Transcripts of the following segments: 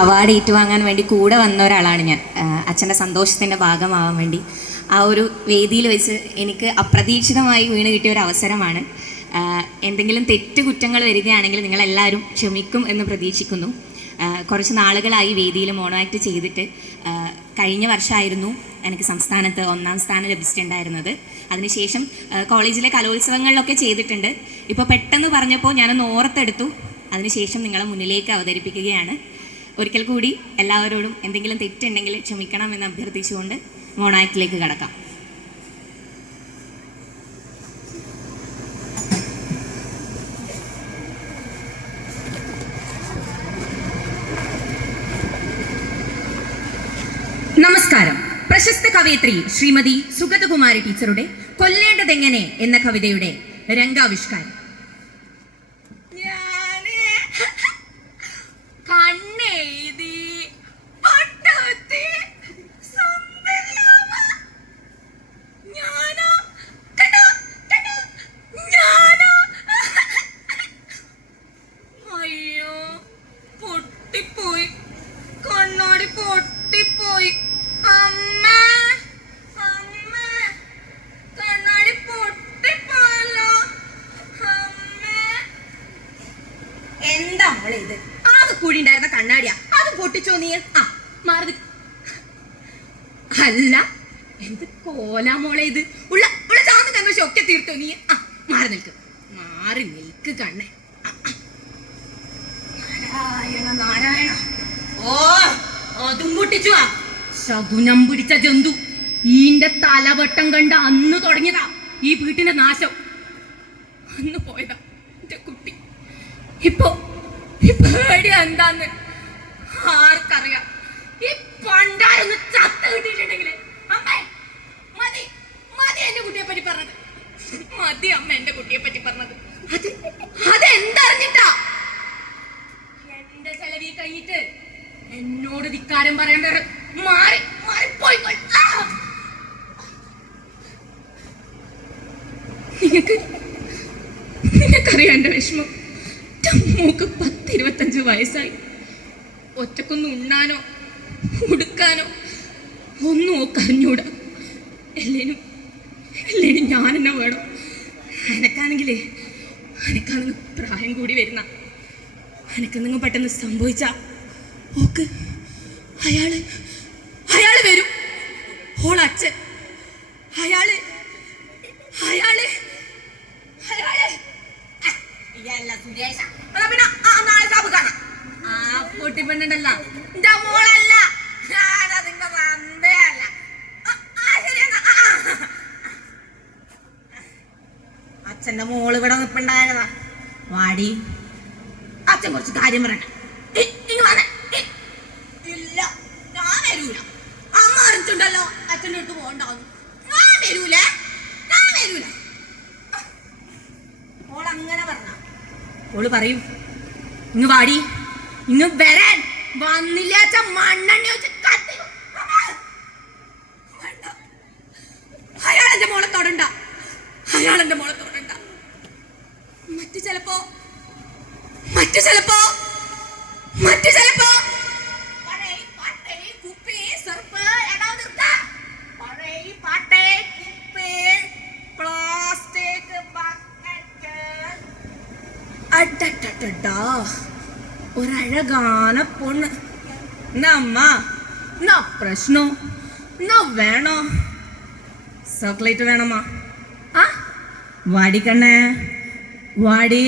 Award ഏറ്റുവാങ്ങാൻ വേണ്ടി കൂടെ വന്ന ഒരാളാണ് ഞാൻ. അച്ഛൻ്റെ സന്തോഷത്തിൻ്റെ ഭാഗമാവാൻ വേണ്ടി ആ ഒരു വേദിയിൽ വെച്ച് എനിക്ക് അപ്രതീക്ഷിതമായി വീണ് കിട്ടിയ ഒരു അവസരമാണ്. എന്തെങ്കിലും കുറ്റങ്ങൾ വരികയാണെങ്കിൽ നിങ്ങളെല്ലാവരും ക്ഷമിക്കും എന്ന് പ്രതീക്ഷിക്കുന്നു. കുറച്ച് നാളുകളായി വേദിയിൽ മോണോ ആക്ട് ചെയ്തിട്ട്. കഴിഞ്ഞ വർഷമായിരുന്നു എനിക്ക് സംസ്ഥാനത്ത് 1ാം സ്ഥാനം ലഭിച്ചിട്ടുണ്ടായിരുന്നത്. അതിനുശേഷം കോളേജിലെ കലോത്സവങ്ങളിലൊക്കെ ചെയ്തിട്ടുണ്ട്. ഇപ്പോൾ പെട്ടെന്ന് പറഞ്ഞപ്പോൾ ഞാനൊന്ന് ഓർത്തെടുത്തു. അതിനുശേഷം നിങ്ങളെ മുന്നിലേക്ക് അവതരിപ്പിക്കുകയാണ്. ഒരിക്കൽ കൂടി എല്ലാവരോടും എന്തെങ്കിലും തെറ്റുണ്ടെങ്കിൽ ക്ഷമിക്കണം എന്ന് അഭ്യർത്ഥിച്ചുകൊണ്ട് മോണോ ആക്ടിലേക്ക് കടക്കാം. നമസ്കാരം. പ്രശസ്ത കവയിത്രി ശ്രീമതി സുഗതകുമാരി ടീച്ചറുടെ കൊല്ലേണ്ടതെങ്ങനെ എന്ന കവിതയുടെ രംഗാവിഷ്കാരം. അയ്യോ, പൊട്ടിപ്പോയി, കണ്ണാടി പൊട്ടിപ്പോയി. അമ്മേ, അമ്മേ, കണ്ണാടി പൊട്ടിപ്പോയല്ലോ. അമ്മേ, എന്താ മോളെ ഇത്? ആകെ കൂടി ഉണ്ടായിരുന്ന കണ്ണാടിയാ, അത് പൊട്ടിച്ചോ നീ? ആ മാറി. അല്ല, എന്ത് കോലാ മോളെ ഇത്? ഉള്ള ഉള്ള ചാന്ന് കണ്ണൊക്കെ ഒക്കെ തീർത്തോ നീ? ആ മാറി നിൽക്ക്, മാറി നിൽക്ക് കണ്ണേ. നാരായണ നാരായണ. ഓ, അതും പൊട്ടിച്ചു. ശകുനം പിടിച്ച ജന്തു. ഈന്റെ തലവട്ടം കണ്ട അന്ന് തുടങ്ങിയതാ ഈ വീട്ടിന്റെ നാശം. അന്ന് പോയതാ എന്റെ കുട്ടി. ഇപ്പൊ എന്താന്ന് ആർക്കറിയാം? ഈ പണ്ടാരൊന്ന് ചത്ത കിട്ടിയിട്ടുണ്ടെങ്കിൽ അമ്മേ മതി, മതി എന്റെ കുട്ടിയെ പറ്റി പറഞ്ഞത്. മതി അമ്മ എന്റെ കുട്ടിയെ പറ്റി പറഞ്ഞത്. അതെന്തറിഞ്ഞിട്ടാ? എന്റെ ചെലവി കഴിഞ്ഞിട്ട് എന്നോട് ധിക്കാരം പറയേണ്ട മാറി മാറിപ്പോയി. നിനക്കറിയാം എന്റെ വിഷമം. മോക്ക് 10-25 വയസ്സായി. ഒറ്റക്കൊന്നും ഉണ്ണാനോ ഉടുക്കാനോ ഒന്നും ഓക്ക് അറിഞ്ഞൂടാ. എല്ലേനും ഞാൻ എന്നെ വേണം. എനക്കാണെങ്കിൽ പ്രായം കൂടി വരുന്ന എനക്കെന്തെങ്കിലും പെട്ടെന്ന് സംഭവിച്ചാ ഓക്ക് അയാള് വരും. ഓളച്ഛൻ അയാള് പൊട്ടിപ്പെണ്ണുണ്ടല്ല എന്റെ മോളല്ല, നിന്റെ തന്തയല്ല. അച്ഛന്റെ മോള് ഇവിടെ നിൽപ്പുണ്ടായതാ. വാടി, അച്ഛൻ കുറച്ച് കാര്യം പറയട്ടെ. ഇല്ല, ഞാൻ വരൂല. അമ്മ അറിഞ്ഞിട്ടുണ്ടല്ലോ അച്ഛൻ്റെ അടുത്ത് പോകണ്ടാവുന്നു. ഞാൻ വരൂല. ഓളങ്ങനെ പറഞ്ഞ ഓള് പറയൂ, ഇങ്ങ് വാടി, ഇങ്ങ് വരാൻ. വന്നില്ല മണ്ണെണ്ണ വെച്ച് കത്തി. അയാളെന്റെ മോളെ തൊടണ്ട. മറ്റു ചിലപ്പോ ഒരഴകാന പൊണ്ണ്. അമ്മ പ്രശ്നോ വേണോ? ചോക്ലേറ്റ് വേണമാ? ആ വാടി കണ്ണേ, വാടി.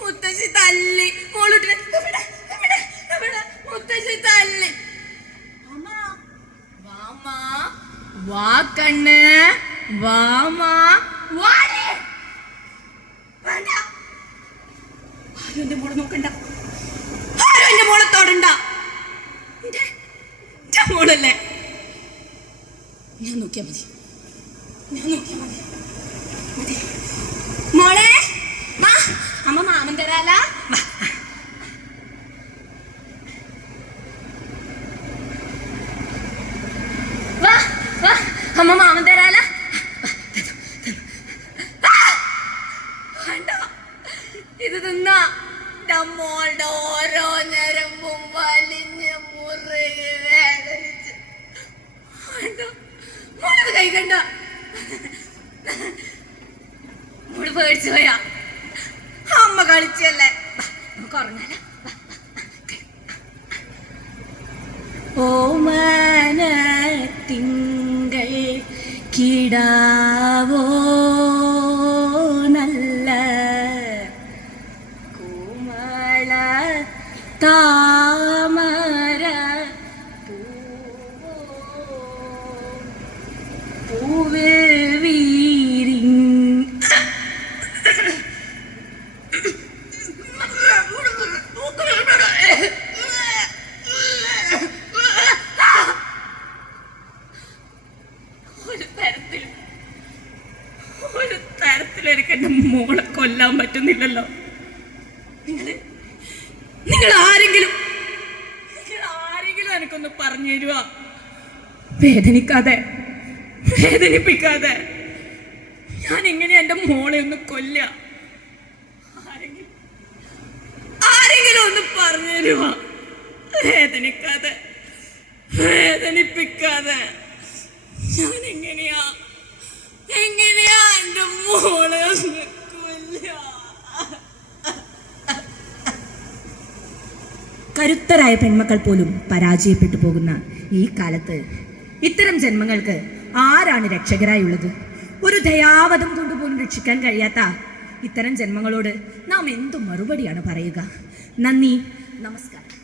മുത്തശ്ശി തല്ലി മോളിട്ട്. മുത്തശ്ശി തല്ലി. വാ കണ്ണേ, വാമാ. വാടി. വേണ്ട, ആരും എന്റെ മോളെ നോക്കണ്ട, ആരും എന്റെ മോളെ തൊടണ്ട. എന്റെ മോളല്ലേ, ഞാൻ നോക്കിയാ മതി. മോളെ, അമ്മ മാമൻ തരാല. അമ്മ മാമൻ തരാല. ഇത് തിന്നാ മോളുടെ ഓരോ ഞരമ്പും വലിഞ്ഞ് മുറുകി വേദനിച്ച്. വേണ്ട, മോളത് കഴിക്കണ്ട. മോള് പേടിച്ചു പോയാ? അമ്മ കളിച്ചല്ലേ, നമുക്ക് ഉറങ്ങാല. ഓമന തിങ്കൾ കിടാവോ നല്ല കോമള താമര പൂവിൽ വീരിൻ ഒരു തരത്തിലും എനിക്ക് എന്റെ മോളെ കൊല്ലാൻ പറ്റുന്നില്ലല്ലോ. നിങ്ങൾ ആരെങ്കിലും എനിക്കൊന്ന് പറഞ്ഞു തരുക, വേദനിക്കാതെ വേദനിപ്പിക്കാതെ. ഞാൻ എങ്ങനെയാ എന്റെ മോളെ ഒന്ന് കൊല്ല? ആരെങ്കിലും ഒന്ന് പറഞ്ഞു തരുക, വേദനിക്കാതെ വേദനിപ്പിക്കാതെ. ഞാൻ എങ്ങനെയാ എന്റെ മോളെ ഒന്ന് കൊല്ല? കരുത്തരായ പെൺമക്കൾ പോലും പരാജയപ്പെട്ടു പോകുന്ന ഈ കാലത്ത് ഇത്തരം ജന്മങ്ങൾക്ക് ആരാണ് രക്ഷകരായുള്ളത്? ഒരു ദയാവധം കൊണ്ടുപോലും രക്ഷിക്കാൻ കഴിയാത്ത ഇത്തരം ജന്മങ്ങളോട് നാം എന്തു മറുപടിയാണ് പറയുക? നന്ദി, നമസ്കാരം.